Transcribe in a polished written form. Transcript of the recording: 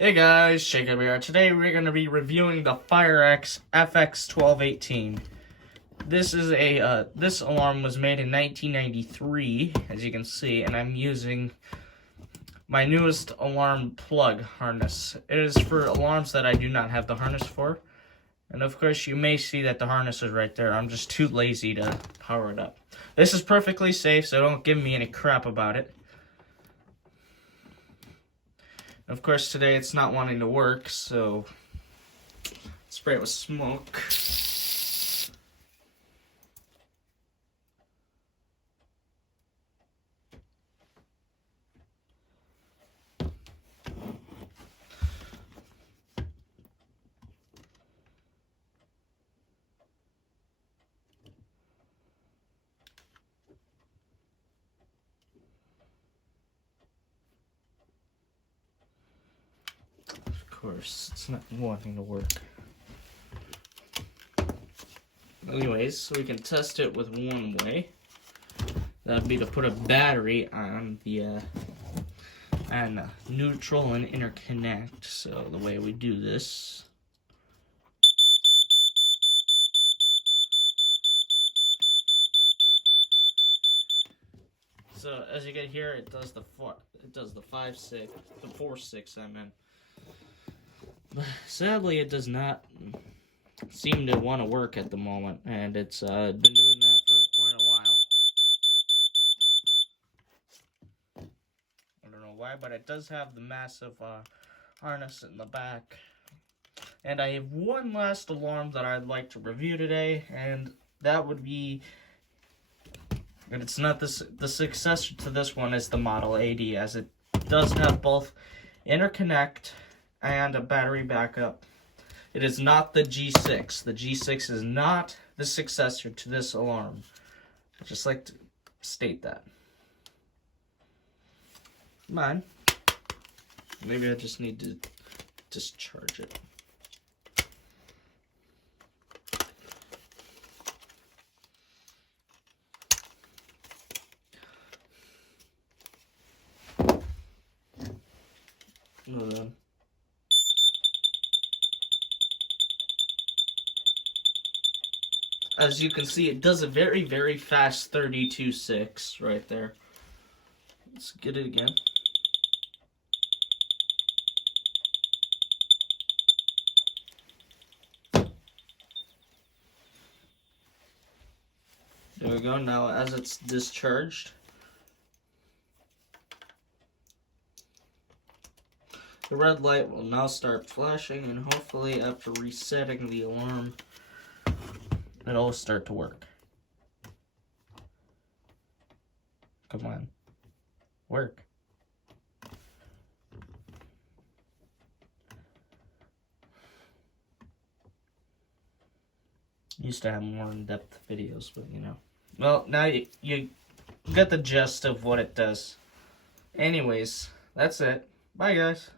Hey guys, Jacob here. Today we're going to be reviewing the firex fx1218. This is this alarm was made in 1993, as you can see, and I'm using my newest alarm plug harness. It is for alarms that I do not have the harness for. And of course, you may see that the harness is right there. I'm just too lazy to power it up. This is perfectly safe, so don't give me any crap about it. Of course, today it's not wanting to work, so spray it with smoke. Of course, it's not wanting to work. Anyways, so we can test it with one way. That'd be to put a battery on the neutral and interconnect. So the way we do this. So as you can hear, it does the 4-6. I mean. But sadly, it does not seem to want to work at the moment, and it's been doing that for quite a while. I don't know why, but it does have the massive harness in the back. And I have one last alarm that I'd like to review today, and that would be, and it's not the successor to this one is the Model AD, as it does have both interconnect and a battery backup. It is not the G6. The G6 is not the successor to this alarm. I'd just like to state that. Come on. Maybe I just need to discharge it. Hold on. As you can see, it does a very, very fast 32.6 right there. Let's get it again. There we go. Now, as it's discharged, the red light will now start flashing, and hopefully after resetting the alarm, it'll start to work. Come on. Work. Used to have more in-depth videos, but you know. Well, now you get the gist of what it does. Anyways, that's it. Bye, guys.